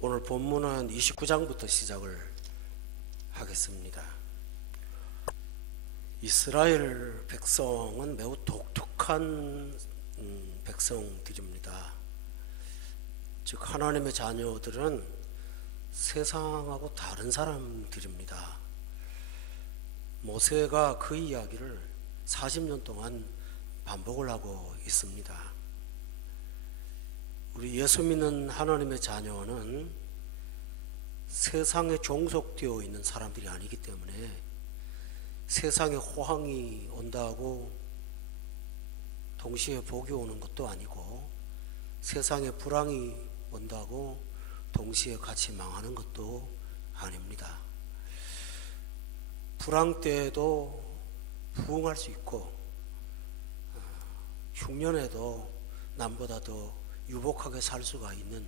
오늘 본문은 29장부터 시작을 하겠습니다. 이스라엘 백성은 매우 독특한 백성들입니다. 즉 하나님의 자녀들은 세상하고 다른 사람들입니다. 모세가 그 이야기를 40년 동안 반복을 하고 있습니다. 우리 예수 믿는 하나님의 자녀는 세상에 종속되어 있는 사람들이 아니기 때문에 세상에 호황이 온다고 동시에 복이 오는 것도 아니고 세상에 불황이 온다고 동시에 같이 망하는 것도 아닙니다. 불황 때에도 부흥할 수 있고 흉년에도 남보다 더 유복하게 살 수가 있는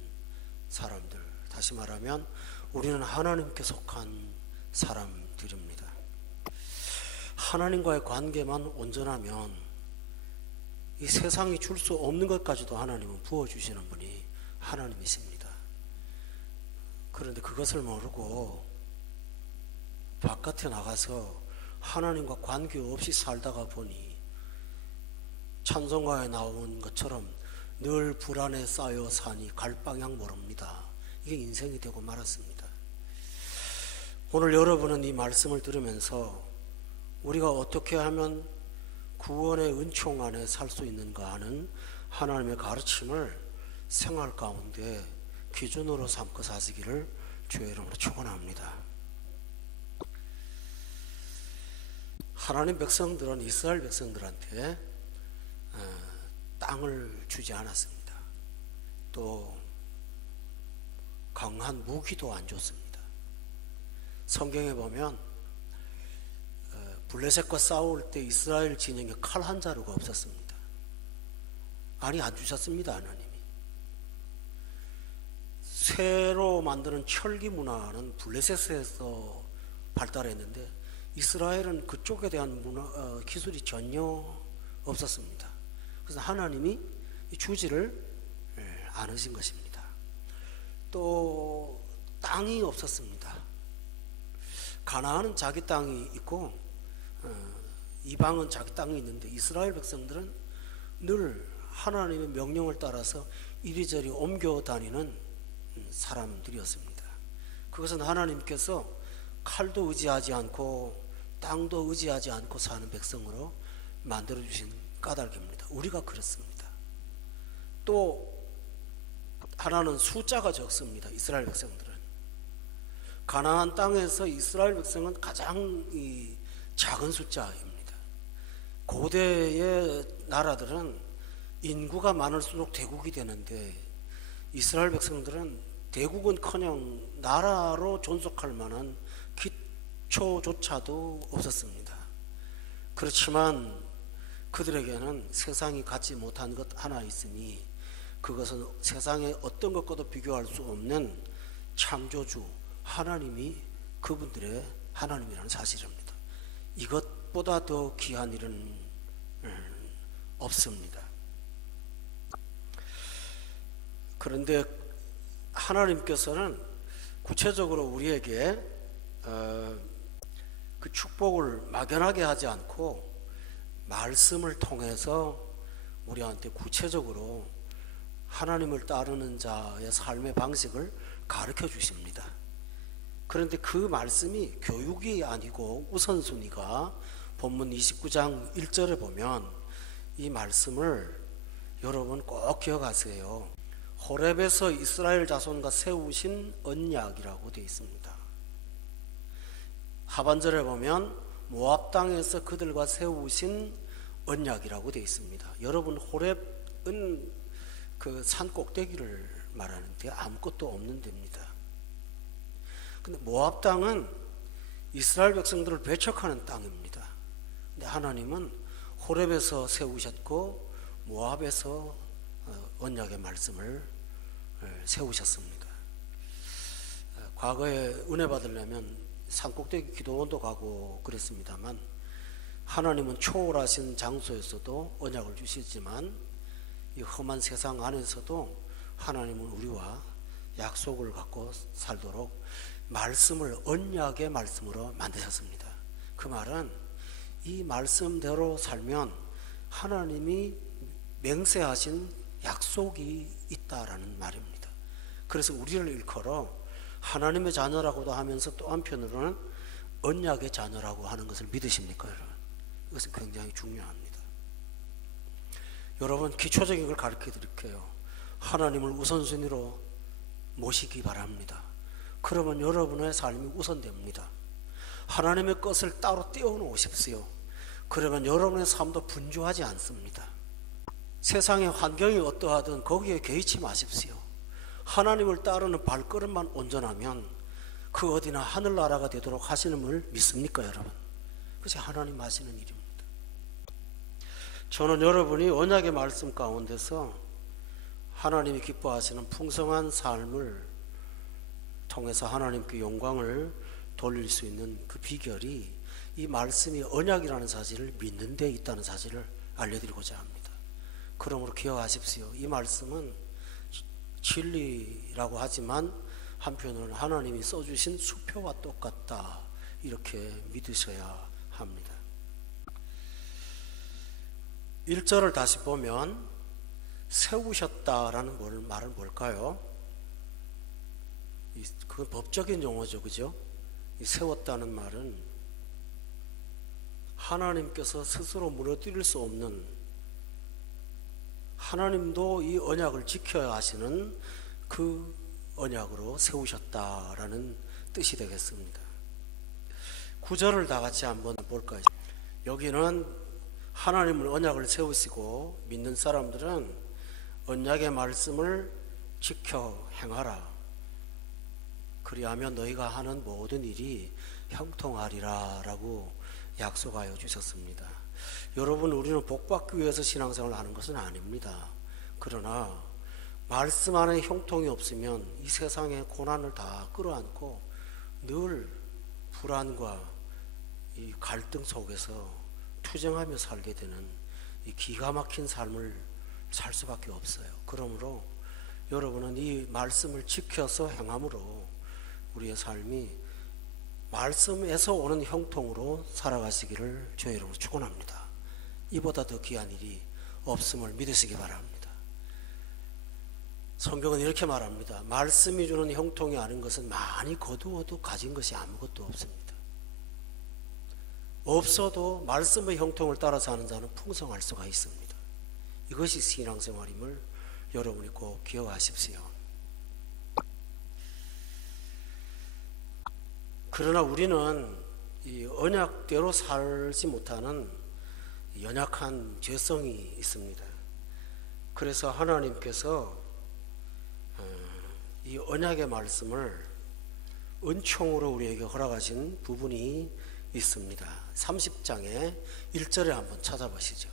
사람들, 다시 말하면 우리는 하나님께 속한 사람들입니다. 하나님과의 관계만 온전하면 이 세상이 줄 수 없는 것까지도 하나님은 부어주시는 분이 하나님이십니다. 그런데 그것을 모르고 바깥에 나가서 하나님과 관계없이 살다가 보니 찬송가에 나온 것처럼 늘 불안에 쌓여 사니 갈 방향 모릅니다. 이게 인생이 되고 말았습니다. 오늘 여러분은 이 말씀을 들으면서 우리가 어떻게 하면 구원의 은총 안에 살 수 있는가 하는 하나님의 가르침을 생활 가운데 기준으로 삼고 사시기를 주의 이름으로 축원합니다. 하나님 백성들은 이스라엘 백성들한테 땅을 주지 않았습니다. 또 강한 무기도 안 줬습니다. 성경에 보면 블레셋과 싸울 때 이스라엘 진영에 칼 한 자루가 없었습니다. 아니, 안 주셨습니다. 하나님이. 쇠로 만드는 철기 문화는 블레셋에서 발달했는데 이스라엘은 그쪽에 대한 기술이 전혀 없었습니다. 그래서 하나님이 주지를 않으신 것입니다. 또 땅이 없었습니다. 가나안은 자기 땅이 있고 이방은 자기 땅이 있는데 이스라엘 백성들은 늘 하나님의 명령을 따라서 이리저리 옮겨 다니는 사람들이었습니다. 그것은 하나님께서 칼도 의지하지 않고 땅도 의지하지 않고 사는 백성으로 만들어주신 까닭입니다. 우리가 그렇습니다. 또 하나는 숫자가 적습니다. 이스라엘 백성들은 가나안 땅에서 이스라엘 백성은 가장 작은 숫자입니다. 고대의 나라들은 인구가 많을수록 대국이 되는데 이스라엘 백성들은 대국은커녕 나라로 존속할 만한 기초조차도 없었습니다. 그렇지만 그들에게는 세상이 갖지 못한 것 하나 있으니 그것은 세상의 어떤 것과도 비교할 수 없는 창조주 하나님이 그분들의 하나님이라는 사실입니다. 이것보다 더 귀한 일은 없습니다. 그런데 하나님께서는 구체적으로 우리에게 그 축복을 막연하게 하지 않고 말씀을 통해서 우리한테 구체적으로 하나님을 따르는 자의 삶의 방식을 가르쳐 주십니다. 그런데 그 말씀이 교육이 아니고 우선순위가 본문 29장 1절에 보면 이 말씀을 여러분 꼭 기억하세요. 호렙에서 이스라엘 자손과 세우신 언약이라고 되어 있습니다. 하반절에 보면 모압 땅에서 그들과 세우신 언약이라고 되어 있습니다. 여러분, 호렙은 그 산 꼭대기를 말하는데 아무것도 없는 데입니다. 근데 모압 땅은 이스라엘 백성들을 배척하는 땅입니다. 근데 하나님은 호렙에서 세우셨고 모압에서 언약의 말씀을 세우셨습니다. 과거에 은혜 받으려면 산꼭대기 기도원도 가고 그랬습니다만 하나님은 초월하신 장소에서도 언약을 주시지만 이 험한 세상 안에서도 하나님은 우리와 약속을 갖고 살도록 말씀을 언약의 말씀으로 만드셨습니다. 그 말은 이 말씀대로 살면 하나님이 맹세하신 약속이 있다라는 말입니다. 그래서 우리를 일컬어 하나님의 자녀라고도 하면서 또 한편으로는 언약의 자녀라고 하는 것을 믿으십니까, 여러분? 이것은 굉장히 중요합니다. 여러분, 기초적인 걸 가르쳐 드릴게요. 하나님을 우선순위로 모시기 바랍니다. 그러면 여러분의 삶이 우선됩니다. 하나님의 것을 따로 떼어놓으십시오. 그러면 여러분의 삶도 분주하지 않습니다. 세상의 환경이 어떠하든 거기에 개의치 마십시오. 하나님을 따르는 발걸음만 온전하면 그 어디나 하늘나라가 되도록 하시는 걸 믿습니까, 여러분? 그것이 하나님 하시는 일입니다. 저는 여러분이 언약의 말씀 가운데서 하나님이 기뻐하시는 풍성한 삶을 통해서 하나님께 영광을 돌릴 수 있는 그 비결이 이 말씀이 언약이라는 사실을 믿는 데 있다는 사실을 알려드리고자 합니다. 그러므로 기억하십시오. 이 말씀은 진리라고 하지만 한편으로는 하나님이 써주신 수표와 똑같다, 이렇게 믿으셔야 합니다. 1절을 다시 보면 세우셨다라는 말은 뭘까요? 그건 법적인 용어죠, 그죠? 이 세웠다는 말은 하나님께서 스스로 무너뜨릴 수 없는, 하나님도 이 언약을 지켜야 하시는 그 언약으로 세우셨다라는 뜻이 되겠습니다. 9절을 다 같이 한번 볼까요? 여기는 하나님을 언약을 세우시고 믿는 사람들은 언약의 말씀을 지켜 행하라. 그리하면 너희가 하는 모든 일이 형통하리라 라고 약속하여 주셨습니다. 여러분, 우리는 복받기 위해서 신앙생활을 하는 것은 아닙니다. 그러나 말씀 안에 형통이 없으면 이 세상의 고난을 다 끌어안고 늘 불안과 이 갈등 속에서 투쟁하며 살게 되는 이 기가 막힌 삶을 살 수밖에 없어요. 그러므로 여러분은 이 말씀을 지켜서 행함으로 우리의 삶이 말씀에서 오는 형통으로 살아가시기를 주의 이름으로 축원합니다. 이보다 더 귀한 일이 없음을 믿으시기 바랍니다. 성경은 이렇게 말합니다. 말씀이 주는 형통이 아닌 것은 많이 거두어도 가진 것이 아무것도 없습니다. 없어도 말씀의 형통을 따라 사는 자는 풍성할 수가 있습니다. 이것이 신앙생활임을 여러분이 꼭 기억하십시오. 그러나 우리는 이 언약대로 살지 못하는 연약한 죄성이 있습니다. 그래서 하나님께서 이 언약의 말씀을 은총으로 우리에게 허락하신 부분이 있습니다. 30장의 1절에 한번 찾아보시죠.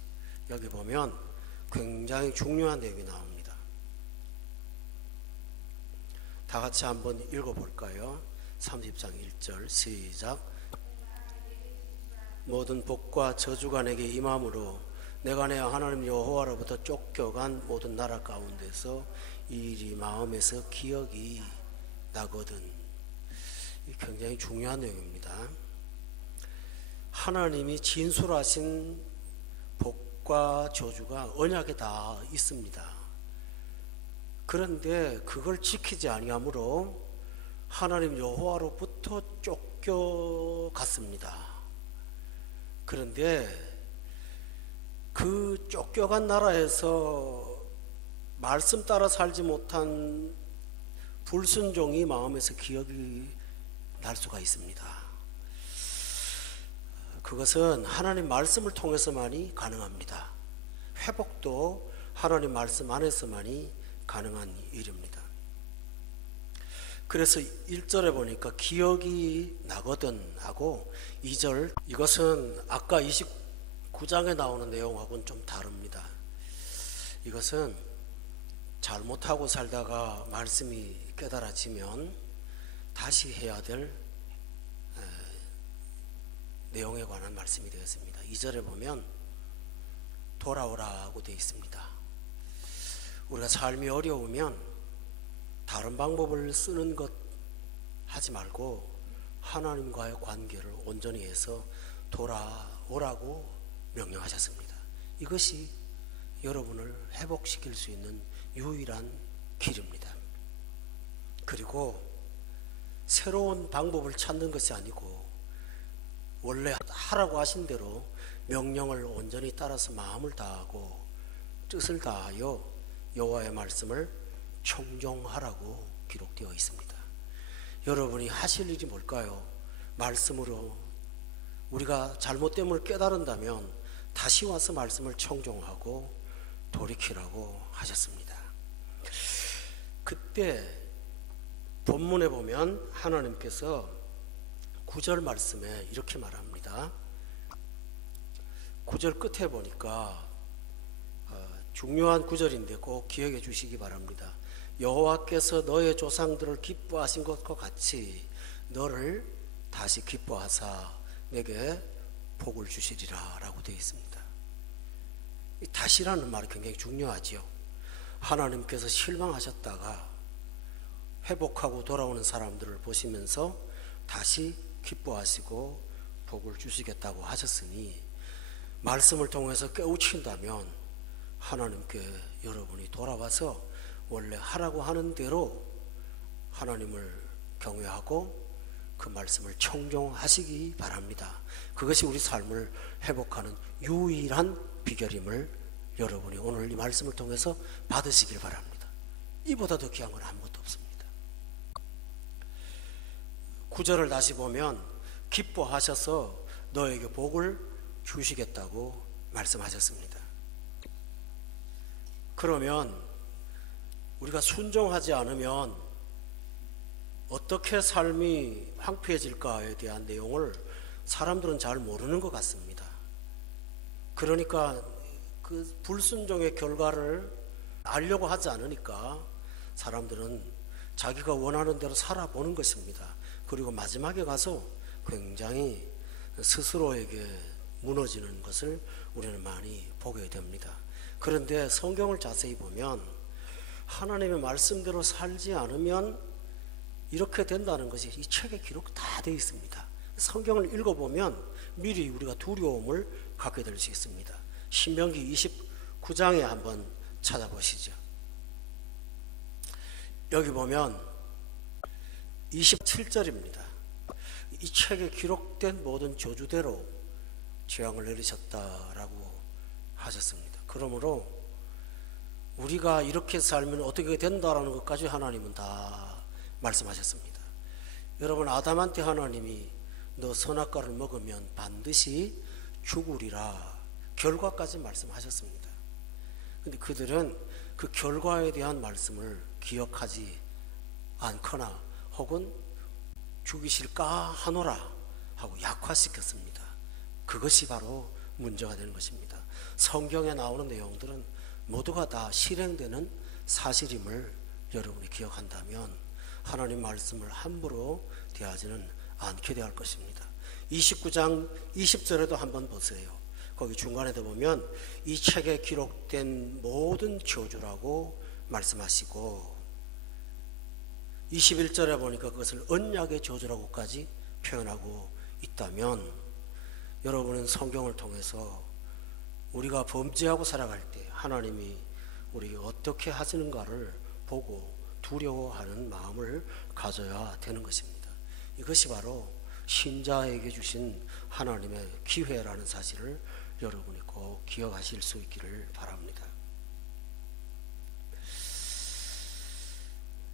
여기 보면 굉장히 중요한 내용이 나옵니다. 다 같이 한번 읽어볼까요? 30장 1절 시작. 모든 복과 저주가 내게 임함으로 내가 내 하나님 여호와로부터 쫓겨간 모든 나라 가운데서 이 일이 마음에서 기억이 나거든. 굉장히 중요한 내용입니다. 하나님이 진술하신 복과 저주가 언약에 다 있습니다. 그런데 그걸 지키지 아니하므로 하나님 여호와로부터 쫓겨갔습니다. 그런데 그 쫓겨간 나라에서 말씀 따라 살지 못한 불순종이 마음에서 기억이 날 수가 있습니다. 그것은 하나님 말씀을 통해서만이 가능합니다. 회복도 하나님 말씀 안에서만이 가능한 일입니다. 그래서 1절에 보니까 기억이 나거든 하고 2절, 이것은 아까 29장에 나오는 내용하고는 좀 다릅니다. 이것은 잘못하고 살다가 말씀이 깨달아지면 다시 해야 될 내용에 관한 말씀이 되었습니다. 2절에 보면 돌아오라고 되어 있습니다. 우리가 삶이 어려우면 다른 방법을 쓰는 것 하지 말고 하나님과의 관계를 온전히 해서 돌아오라고 명령하셨습니다. 이것이 여러분을 회복시킬 수 있는 유일한 길입니다. 그리고 새로운 방법을 찾는 것이 아니고 원래 하라고 하신 대로 명령을 온전히 따라서 마음을 다하고 뜻을 다하여 여호와의 말씀을 청종하라고 기록되어 있습니다. 여러분이 하실 일이 뭘까요? 말씀으로 우리가 잘못됨을 깨달은다면 다시 와서 말씀을 청종하고 돌이키라고 하셨습니다. 그때 본문에 보면 하나님께서 9절 말씀에 이렇게 말합니다. 9절 끝에 보니까 중요한 구절인데 꼭 기억해 주시기 바랍니다. 여호와께서 너의 조상들을 기뻐하신 것과 같이 너를 다시 기뻐하사 내게 복을 주시리라 라고 되어 있습니다. 이 다시라는 말이 굉장히 중요하지요. 하나님께서 실망하셨다가 회복하고 돌아오는 사람들을 보시면서 다시 기뻐하시고 복을 주시겠다고 하셨으니 말씀을 통해서 깨우친다면 하나님께 여러분이 돌아와서 원래 하라고 하는 대로 하나님을 경외하고 그 말씀을 청종하시기 바랍니다. 그것이 우리 삶을 회복하는 유일한 비결임을 여러분이 오늘 이 말씀을 통해서 받으시길 바랍니다. 이보다 더 귀한 건 아무것도 없습니다. 9절을 다시 보면 기뻐하셔서 너에게 복을 주시겠다고 말씀하셨습니다. 그러면 우리가 순종하지 않으면 어떻게 삶이 황폐해질까에 대한 내용을 사람들은 잘 모르는 것 같습니다. 그러니까 그 불순종의 결과를 알려고 하지 않으니까 사람들은 자기가 원하는 대로 살아보는 것입니다. 그리고 마지막에 가서 굉장히 스스로에게 무너지는 것을 우리는 많이 보게 됩니다. 그런데 성경을 자세히 보면 하나님의 말씀대로 살지 않으면 이렇게 된다는 것이 이 책에 기록 다 되어 있습니다. 성경을 읽어보면 미리 우리가 두려움을 갖게 될 수 있습니다. 신명기 29장에 한번 찾아보시죠. 여기 보면 27절입니다. 이 책에 기록된 모든 저주대로 재앙을 내리셨다라고 하셨습니다. 그러므로 우리가 이렇게 살면 어떻게 된다라는 것까지 하나님은 다 말씀하셨습니다. 여러분, 아담한테 하나님이 너 선악과를 먹으면 반드시 죽으리라 결과까지 말씀하셨습니다. 그런데 그들은 그 결과에 대한 말씀을 기억하지 않거나 혹은 죽이실까 하노라 하고 약화시켰습니다. 그것이 바로 문제가 되는 것입니다. 성경에 나오는 내용들은 모두가 다 실행되는 사실임을 여러분이 기억한다면 하나님 말씀을 함부로 대하지는 않게 될 것입니다. 29장 20절에도 한번 보세요. 거기 중간에도 보면 이 책에 기록된 모든 저주라고 말씀하시고 21절에 보니까 그것을 언약의 저주라고까지 표현하고 있다면 여러분은 성경을 통해서 우리가 범죄하고 살아갈 때 하나님이 우리에게 어떻게 하시는가를 보고 두려워하는 마음을 가져야 되는 것입니다. 이것이 바로 신자에게 주신 하나님의 기회라는 사실을 여러분이 꼭 기억하실 수 있기를 바랍니다.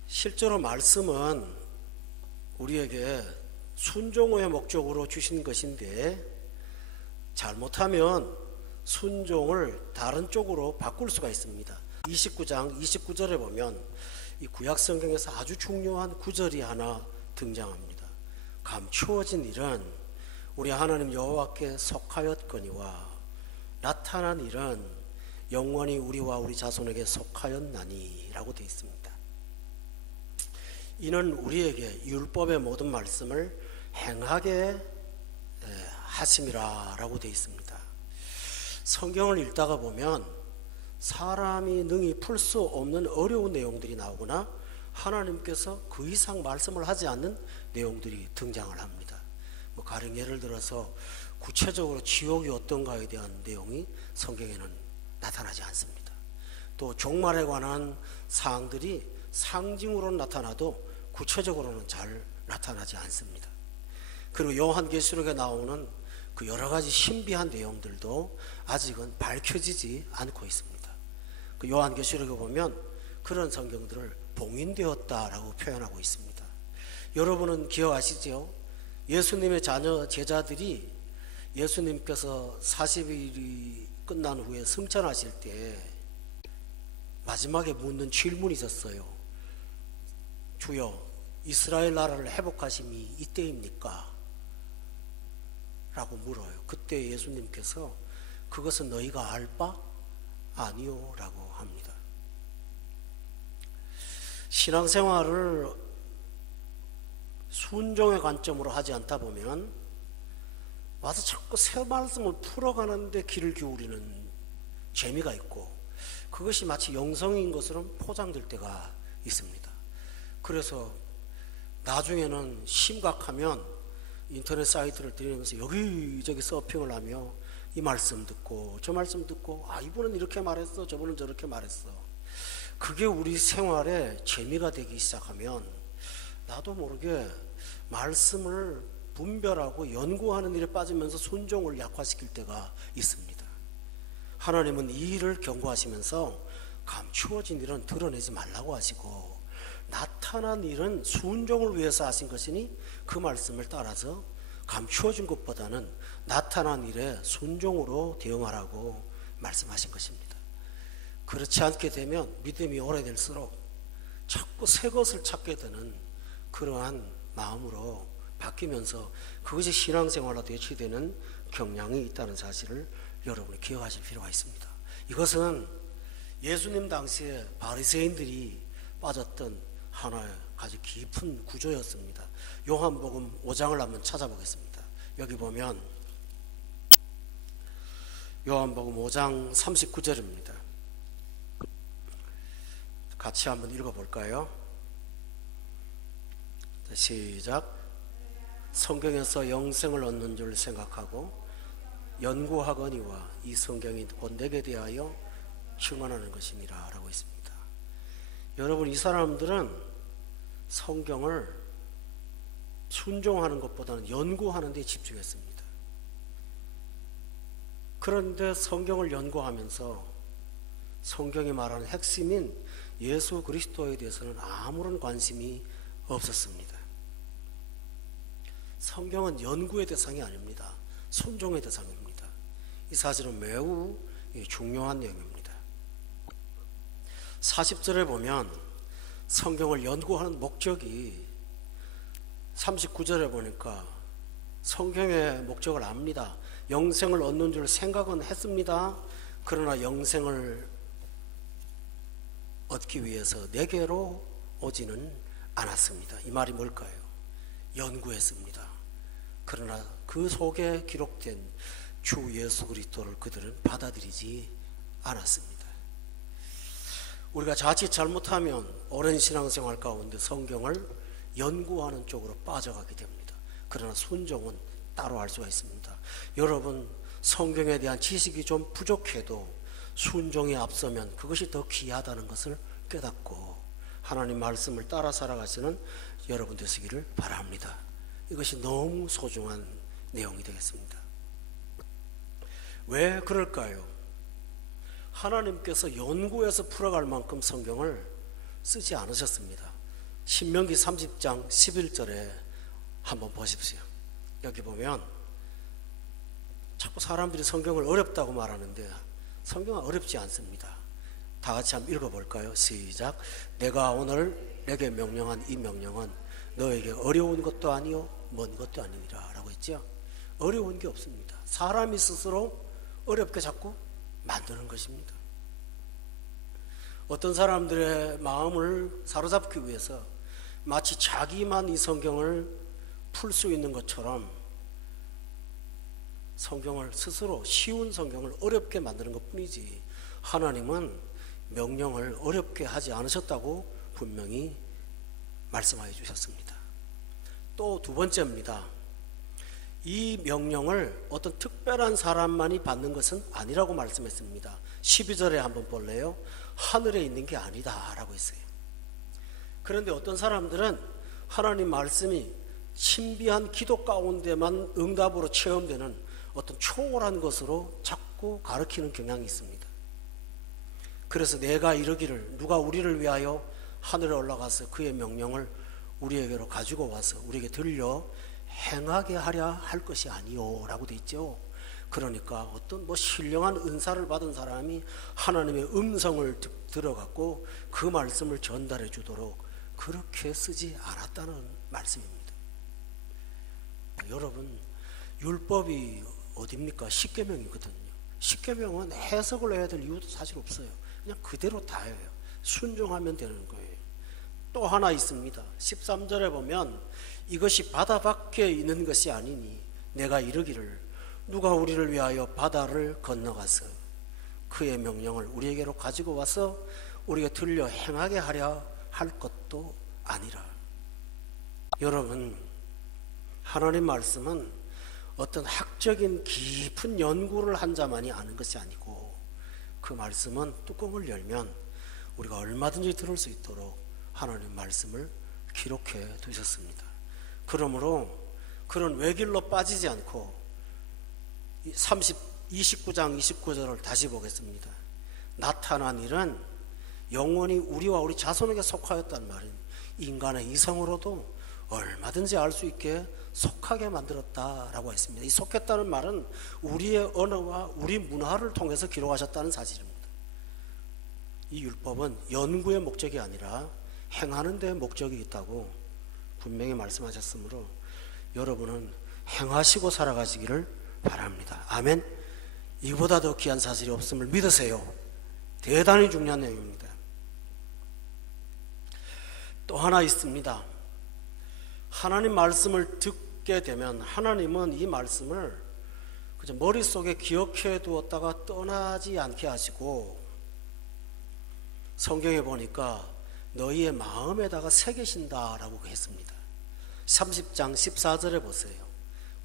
실제로 말씀은 우리에게 순종의 목적으로 주신 것인데 잘못하면 순종을 다른 쪽으로 바꿀 수가 있습니다. 29장 29절에 보면 이 구약 성경에서 아주 중요한 구절이 하나 등장합니다. 감추어진 일은 우리 하나님 여호와께 속하였거니와 나타난 일은 영원히 우리와 우리 자손에게 속하였나니 라고 되어 있습니다. 이는 우리에게 율법의 모든 말씀을 행하게 하심이라 라고 되어 있습니다. 성경을 읽다가 보면 사람이 능히 풀 수 없는 어려운 내용들이 나오거나 하나님께서 그 이상 말씀을 하지 않는 내용들이 등장을 합니다. 가령 예를 들어서 구체적으로 지옥이 어떤가에 대한 내용이 성경에는 나타나지 않습니다. 또 종말에 관한 사항들이 상징으로 나타나도 구체적으로는 잘 나타나지 않습니다. 그리고 요한계시록에 나오는 그 여러 가지 신비한 내용들도 아직은 밝혀지지 않고 있습니다. 그 요한계시록에 보면 그런 성경들을 봉인되었다라고 표현하고 있습니다. 여러분은 기억하시죠? 예수님의 자녀 제자들이 예수님께서 40일이 끝난 후에 승천하실 때 마지막에 묻는 질문이 있었어요. 주여, 이스라엘 나라를 회복하심이 이때입니까? 라고 물어요. 그때 예수님께서 그것은 너희가 알 바 아니요 라고 합니다. 신앙생활을 순종의 관점으로 하지 않다 보면 와서 자꾸 새 말씀을 풀어가는데 귀를 기울이는 재미가 있고, 그것이 마치 영성인 것처럼 포장될 때가 있습니다. 그래서 나중에는 심각하면 인터넷 사이트를 들으면서 여기저기 서핑을 하며 이 말씀 듣고 저 말씀 듣고, 이분은 이렇게 말했어, 저분은 저렇게 말했어. 그게 우리 생활에 재미가 되기 시작하면 나도 모르게 말씀을 분별하고 연구하는 일에 빠지면서 순종을 약화시킬 때가 있습니다. 하나님은 이 일을 경고하시면서 감추어진 일은 드러내지 말라고 하시고, 나타난 일은 순종을 위해서 하신 것이니 그 말씀을 따라서 감추어진 것보다는 나타난 일에 순종으로 대응하라고 말씀하신 것입니다. 그렇지 않게 되면 믿음이 오래될수록 자꾸 새 것을 찾게 되는 그러한 마음으로 바뀌면서 그것이 신앙생활로 대치되는 경향이 있다는 사실을 여러분이 기억하실 필요가 있습니다. 이것은 예수님 당시에 바리새인들이 빠졌던 하나의 아주 깊은 구조였습니다. 요한복음 5장을 한번 찾아보겠습니다. 여기 보면 요한복음 5장 39절입니다. 같이 한번 읽어볼까요? 시작. 성경에서 영생을 얻는 줄 생각하고 연구하거니와 이 성경이 곧 내게 대하여 증언하는 것이니라 라고 있습니다. 여러분, 이 사람들은 성경을 순종하는 것보다는 연구하는 데 집중했습니다. 그런데 성경을 연구하면서 성경이 말하는 핵심인 예수 그리스도에 대해서는 아무런 관심이 없었습니다. 성경은 연구의 대상이 아닙니다. 순종의 대상입니다. 이 사실은 매우 중요한 내용입니다. 40절에 보면 성경을 연구하는 목적이 39절에 보니까 성경의 목적을 압니다. 영생을 얻는 줄 생각은 했습니다. 그러나 영생을 얻기 위해서 내게로 오지는 않았습니다. 이 말이 뭘까요? 연구했습니다. 그러나 그 속에 기록된 주 예수 그리스도를 그들은 받아들이지 않았습니다. 우리가 자칫 잘못하면 오랜 신앙생활 가운데 성경을 연구하는 쪽으로 빠져가게 됩니다. 그러나 순종은 따로 할 수가 있습니다. 여러분, 성경에 대한 지식이 좀 부족해도 순종에 앞서면 그것이 더 귀하다는 것을 깨닫고 하나님 말씀을 따라 살아가시는 여러분 되시기를 바랍니다. 이것이 너무 소중한 내용이 되겠습니다. 왜 그럴까요? 하나님께서 연구해서 풀어갈 만큼 성경을 쓰지 않으셨습니다. 신명기 30장 11절에 한번 보십시오. 여기 보면 자꾸 사람들이 성경을 어렵다고 말하는데 성경은 어렵지 않습니다. 다 같이 한번 읽어볼까요? 시작. 내가 오늘 내게 명령한 이 명령은 너에게 어려운 것도 아니요 먼 것도 아니니라 라고 했죠. 어려운 게 없습니다. 사람이 스스로 어렵게 자꾸 만드는 것입니다. 어떤 사람들의 마음을 사로잡기 위해서 마치 자기만 이 성경을 풀 수 있는 것처럼 성경을 스스로 쉬운 성경을 어렵게 만드는 것뿐이지 하나님은 명령을 어렵게 하지 않으셨다고 분명히 말씀하여 주셨습니다. 또 두 번째입니다. 이 명령을 어떤 특별한 사람만이 받는 것은 아니라고 말씀했습니다. 12절에 한번 볼래요? 하늘에 있는 게 아니다 라고 했어요. 그런데 어떤 사람들은 하나님 말씀이 신비한 기도 가운데만 응답으로 체험되는 어떤 초월한 것으로 자꾸 가르치는 경향이 있습니다. 그래서 내가 이르기를 누가 우리를 위하여 하늘에 올라가서 그의 명령을 우리에게로 가지고 와서 우리에게 들려 행하게 하려 할 것이 아니요 라고 돼 있죠. 그러니까 어떤 신령한 은사를 받은 사람이 하나님의 음성을 들어갖고 그 말씀을 전달해 주도록 그렇게 쓰지 않았다는 말씀입니다. 여러분, 율법이 어딥니까? 십계명이거든요. 십계명은 해석을 해야 될 이유도 사실 없어요. 그냥 그대로 다 해요. 순종하면 되는 거예요. 또 하나 있습니다. 13절에 보면 이것이 바다 밖에 있는 것이 아니니 내가 이르기를 누가 우리를 위하여 바다를 건너가서 그의 명령을 우리에게로 가지고 와서 우리가 들려 행하게 하려 할 것도 아니라. 여러분, 하나님 말씀은 어떤 학적인 깊은 연구를 한 자만이 아는 것이 아니고 그 말씀은 뚜껑을 열면 우리가 얼마든지 들을 수 있도록 하나님 말씀을 기록해 두셨습니다. 그러므로 그런 외길로 빠지지 않고 29장 29절을 다시 보겠습니다. 나타난 일은 영원히 우리와 우리 자손에게 속하였단 말은 인간의 이성으로도 얼마든지 알 수 있게 속하게 만들었다라고 했습니다. 이 속했다는 말은 우리의 언어와 우리 문화를 통해서 기록하셨다는 사실입니다. 이 율법은 연구의 목적이 아니라 행하는 데 목적이 있다고 분명히 말씀하셨으므로 여러분은 행하시고 살아가시기를 바랍니다. 아멘. 이보다 더 귀한 사실이 없음을 믿으세요. 대단히 중요한 내용입니다. 또 하나 있습니다. 하나님 말씀을 듣게 되면 하나님은 이 말씀을 그저 머릿속에 기억해 두었다가 떠나지 않게 하시고 성경에 보니까 너희의 마음에다가 새기신다라고 했습니다. 30장 14절에 보세요.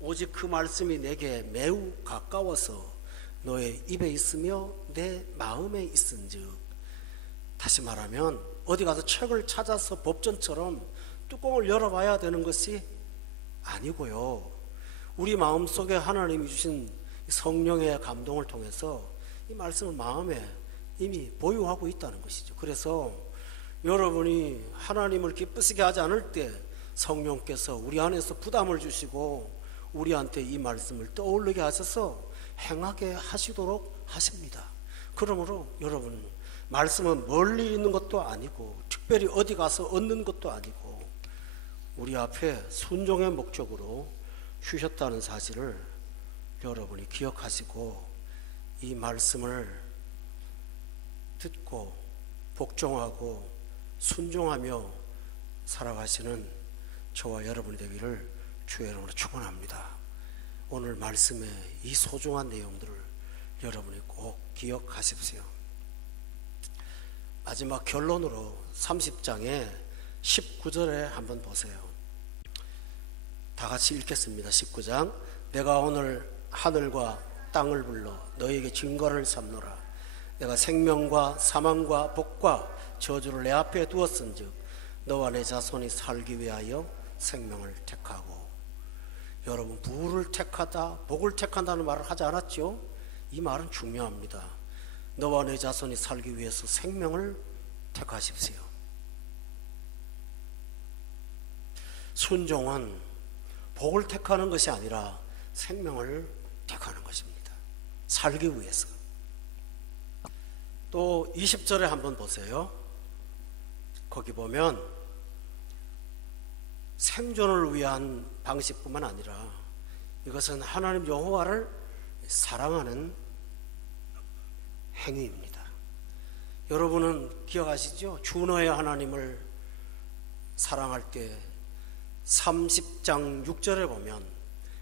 오직 그 말씀이 내게 매우 가까워서 너의 입에 있으며 내 마음에 있은즉. 다시 말하면 어디 가서 책을 찾아서 법전처럼 뚜껑을 열어봐야 되는 것이 아니고요. 우리 마음속에 하나님이 주신 성령의 감동을 통해서 이 말씀을 마음에 이미 보유하고 있다는 것이죠. 그래서 여러분이 하나님을 기쁘시게 하지 않을 때 성령께서 우리 안에서 부담을 주시고 우리한테 이 말씀을 떠올리게 하셔서 행하게 하시도록 하십니다. 그러므로 여러분, 말씀은 멀리 있는 것도 아니고 특별히 어디 가서 얻는 것도 아니고 우리 앞에 순종의 목적으로 주셨다는 사실을 여러분이 기억하시고 이 말씀을 듣고 복종하고 순종하며 살아가시는 저와 여러분이 되기를 주의 이름으로 축원합니다. 오늘 말씀의 이 소중한 내용들을 여러분이 꼭 기억하십시오. 마지막 결론으로 30장의 19절에 한번 보세요. 다 같이 읽겠습니다. 19장. 내가 오늘 하늘과 땅을 불러 너희에게 증거를 삼노라. 내가 생명과 사망과 복과 저주를 내 앞에 두었은즉 너와 내 자손이 살기 위하여 생명을 택하고. 여러분, 부를 택하다, 복을 택한다는 말을 하지 않았죠? 이 말은 중요합니다. 너와 내 자손이 살기 위해서 생명을 택하십시오. 순종은 복을 택하는 것이 아니라 생명을 택하는 것입니다. 살기 위해서. 또 20절에 한번 보세요. 거기 보면 생존을 위한 방식뿐만 아니라 이것은 하나님 여호와를 사랑하는 행위입니다. 여러분은 기억하시죠? 주 너의 하나님을 사랑할 때 30장 6절에 보면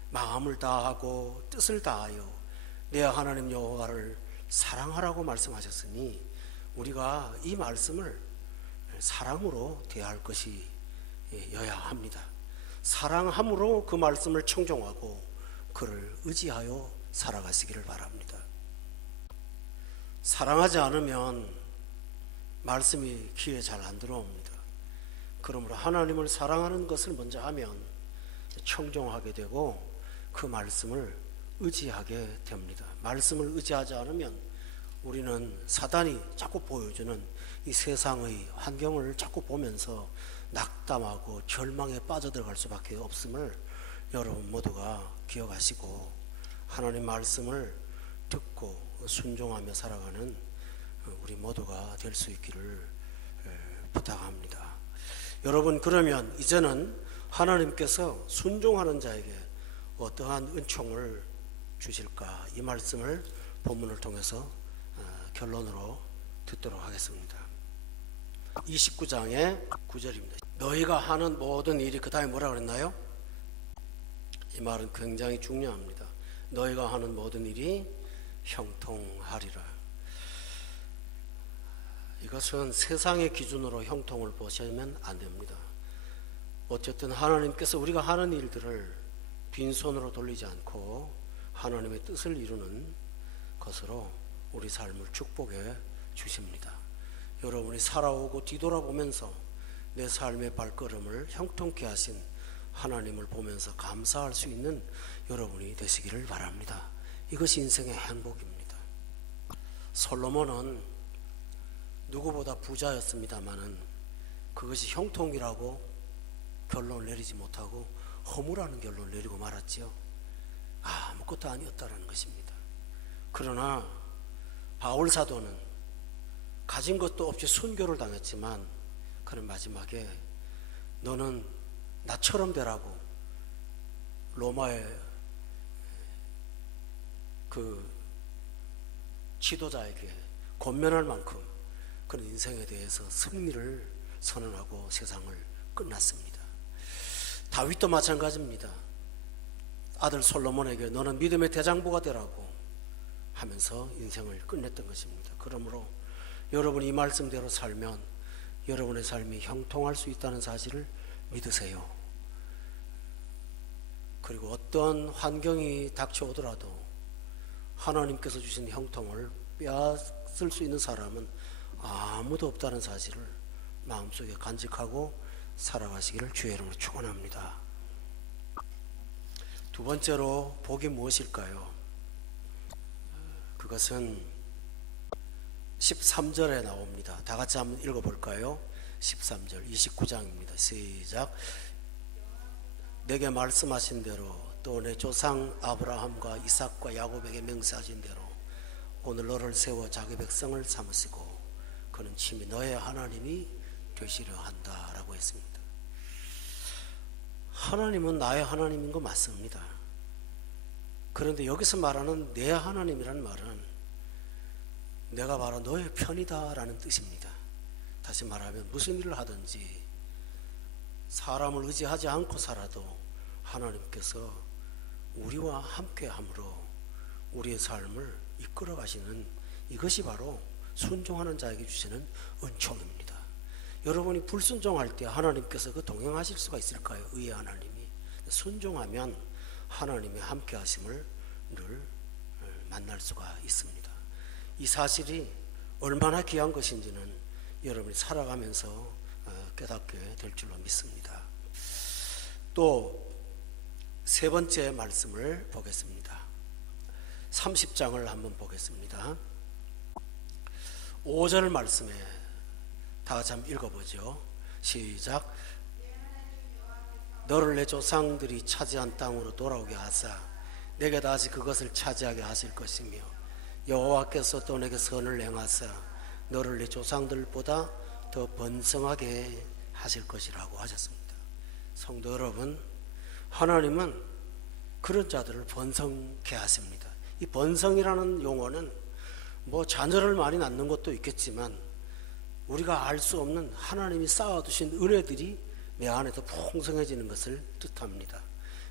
마음을 다하고 뜻을 다하여 내 하나님 여호와를 사랑하라고 말씀하셨으니 우리가 이 말씀을 사랑으로 대할 것이 여야 합니다. 사랑함으로 그 말씀을 청종하고 그를 의지하여 살아가시기를 바랍니다. 사랑하지 않으면 말씀이 귀에 잘 안 들어옵니다. 그러므로 하나님을 사랑하는 것을 먼저 하면 청종하게 되고 그 말씀을 의지하게 됩니다. 말씀을 의지하지 않으면 우리는 사단이 자꾸 보여주는 이 세상의 환경을 자꾸 보면서 낙담하고 절망에 빠져들어갈 수밖에 없음을 여러분 모두가 기억하시고 하나님 말씀을 듣고 순종하며 살아가는 우리 모두가 될 수 있기를 부탁합니다. 여러분, 그러면 이제는 하나님께서 순종하는 자에게 어떠한 은총을 주실까, 이 말씀을 본문을 통해서 결론으로 듣도록 하겠습니다. 29장의 9절입니다. 너희가 하는 모든 일이, 그 다음에 뭐라 그랬나요? 이 말은 굉장히 중요합니다. 너희가 하는 모든 일이 형통하리라. 이것은 세상의 기준으로 형통을 보시면 안 됩니다. 어쨌든 하나님께서 우리가 하는 일들을 빈손으로 돌리지 않고 하나님의 뜻을 이루는 것으로 우리 삶을 축복해 주십니다. 여러분이 살아오고 뒤돌아보면서 내 삶의 발걸음을 형통케 하신 하나님을 보면서 감사할 수 있는 여러분이 되시기를 바랍니다. 이것이 인생의 행복입니다. 솔로몬은 누구보다 부자였습니다마는 그것이 형통이라고 결론을 내리지 못하고 허무라는 결론을 내리고 말았지요. 아무것도 아니었다라는 것입니다. 그러나 바울 사도는 가진 것도 없이 순교를 당했지만 그는 마지막에 너는 나처럼 되라고 로마의 그 지도자에게 권면할 만큼 그는 인생에 대해서 승리를 선언하고 세상을 끝났습니다. 다윗도 마찬가지입니다. 아들 솔로몬에게 너는 믿음의 대장부가 되라고 하면서 인생을 끝냈던 것입니다. 그러므로 여러분이 이 말씀대로 살면 여러분의 삶이 형통할 수 있다는 사실을 믿으세요. 그리고 어떤 환경이 닥쳐오더라도 하나님께서 주신 형통을 빼앗을 수 있는 사람은 아무도 없다는 사실을 마음속에 간직하고 살아가시기를 주의 이름으로 축원합니다. 두 번째로 복이 무엇일까요? 그것은 13절에 나옵니다. 다 같이 한번 읽어볼까요? 13절 29장입니다. 시작. 내게 말씀하신 대로 또 내 조상 아브라함과 이삭과 야곱에게 맹세하신 대로 오늘 너를 세워 자기 백성을 삼으시고 그는 친히 너의 하나님이 되시려 한다 라고 했습니다. 하나님은 나의 하나님인 거 맞습니다. 그런데 여기서 말하는 내 하나님이라는 말은 내가 바로 너의 편이다 라는 뜻입니다. 다시 말하면 무슨 일을 하든지 사람을 의지하지 않고 살아도 하나님께서 우리와 함께함으로 우리의 삶을 이끌어 가시는, 이것이 바로 순종하는 자에게 주시는 은총입니다. 여러분이 불순종할 때 하나님께서 그 동행하실 수가 있을까요? 의의 하나님이. 순종하면 하나님의 함께하심을 늘 만날 수가 있습니다. 이 사실이 얼마나 귀한 것인지는 여러분이 살아가면서 깨닫게 될 줄로 믿습니다. 또 세 번째 말씀을 보겠습니다. 30장을 한번 보겠습니다. 5절 말씀에 다 같이 한번 읽어보죠. 시작. 너를 내 조상들이 차지한 땅으로 돌아오게 하사 내게 다시 그것을 차지하게 하실 것이며 여호와께서 또 내게 선을 행하사 너를 내 조상들보다 더 번성하게 하실 것이라고 하셨습니다. 성도 여러분, 하나님은 그런 자들을 번성케 하십니다. 이 번성이라는 용어는 뭐 자녀를 많이 낳는 것도 있겠지만 우리가 알 수 없는 하나님이 쌓아두신 은혜들이 내 안에 더 풍성해지는 것을 뜻합니다.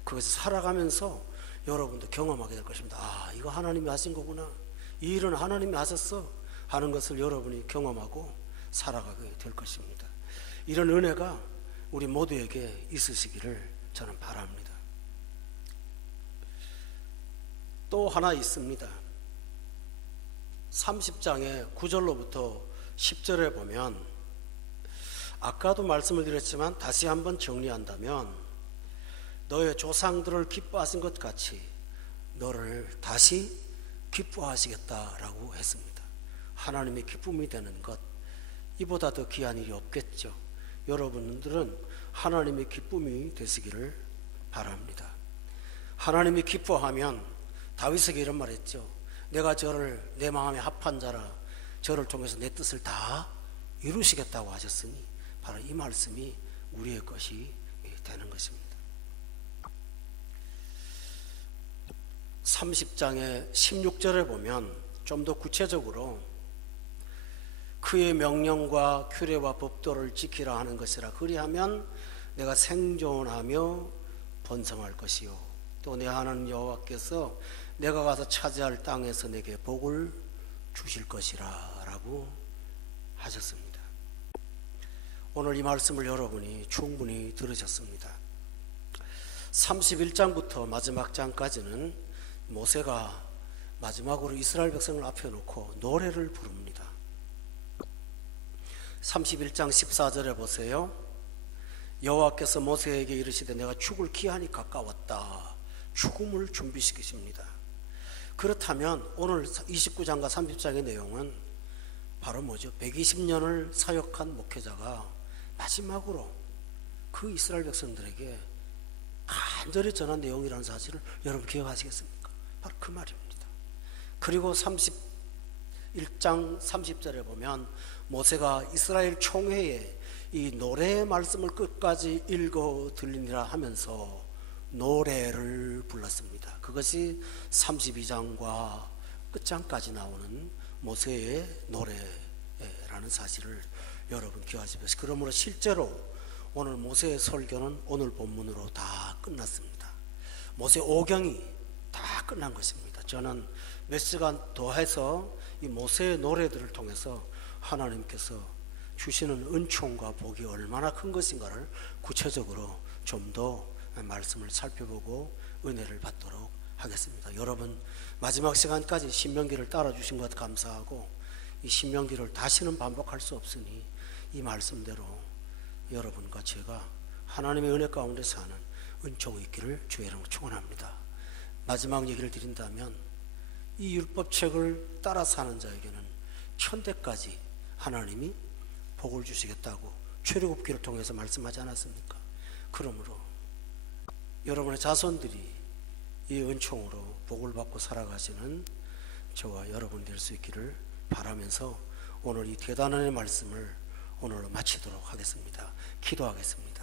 그것을 살아가면서 여러분도 경험하게 될 것입니다. 이거 하나님이 하신 거구나, 이 일은 하나님이 하셨어 하는 것을 여러분이 경험하고 살아가게 될 것입니다. 이런 은혜가 우리 모두에게 있으시기를 저는 바랍니다. 또 하나 있습니다. 30장의 9절로부터 10절에 보면, 아까도 말씀을 드렸지만 다시 한번 정리한다면, 너의 조상들을 기뻐하신 것 같이 너를 다시 기뻐하시겠다라고 했습니다. 하나님의 기쁨이 되는 것, 이보다 더 귀한 일이 없겠죠. 여러분들은 하나님의 기쁨이 되시기를 바랍니다. 하나님이 기뻐하면 다윗에게 이런 말 했죠. 내가 저를 내 마음에 합한 자라 저를 통해서 내 뜻을 다 이루시겠다고 하셨으니 바로 이 말씀이 우리의 것이 되는 것입니다. 30장의 16절에 보면 좀 더 구체적으로 그의 명령과 규례와 법도를 지키라 하는 것이라. 그리하면 내가 생존하며 번성할 것이요 또 내 하나님 여호와께서 내가 가서 차지할 땅에서 내게 복을 주실 것이라 라고 하셨습니다. 오늘 이 말씀을 여러분이 충분히 들으셨습니다. 31장부터 마지막 장까지는 모세가 마지막으로 이스라엘 백성을 앞에 놓고 노래를 부릅니다. 31장 14절에 보세요. 여호와께서 모세에게 이르시되 내가 죽을 기한이 가까웠다. 죽음을 준비시키십니다. 그렇다면 오늘 29장과 30장의 내용은 바로 뭐죠? 120년을 사역한 목회자가 마지막으로 그 이스라엘 백성들에게 간절히 전한 내용이라는 사실을 여러분 기억하시겠습니까? 바로 그 말입니다. 그리고 31장 30절에 보면 모세가 이스라엘 총회에 이 노래의 말씀을 끝까지 읽어 들리니라 하면서 노래를 불렀습니다. 그것이 32장과 끝장까지 나오는 모세의 노래라는 사실을 여러분 기억하시면서, 그러므로 실제로 오늘 모세의 설교는 오늘 본문으로 다 끝났습니다. 모세 오경이 다 끝난 것입니다. 저는 몇 시간 더 해서 이 모세의 노래들을 통해서 하나님께서 주시는 은총과 복이 얼마나 큰 것인가를 구체적으로 좀 더 말씀을 살펴보고 은혜를 받도록 하겠습니다. 여러분 마지막 시간까지 신명기를 따라주신 것 감사하고, 이 신명기를 다시는 반복할 수 없으니 이 말씀대로 여러분과 제가 하나님의 은혜 가운데 사는 은총이 있기를 주의 이름으로 축원합니다. 마지막 얘기를 드린다면 이 율법책을 따라 사는 자에게는 천대까지 하나님이 복을 주시겠다고 출애굽기를 통해서 말씀하지 않았습니까? 그러므로 여러분의 자손들이 이 은총으로 복을 받고 살아가시는 저와 여러분 될 수 있기를 바라면서 오늘 이 대단한 말씀을 오늘로 마치도록 하겠습니다. 기도하겠습니다.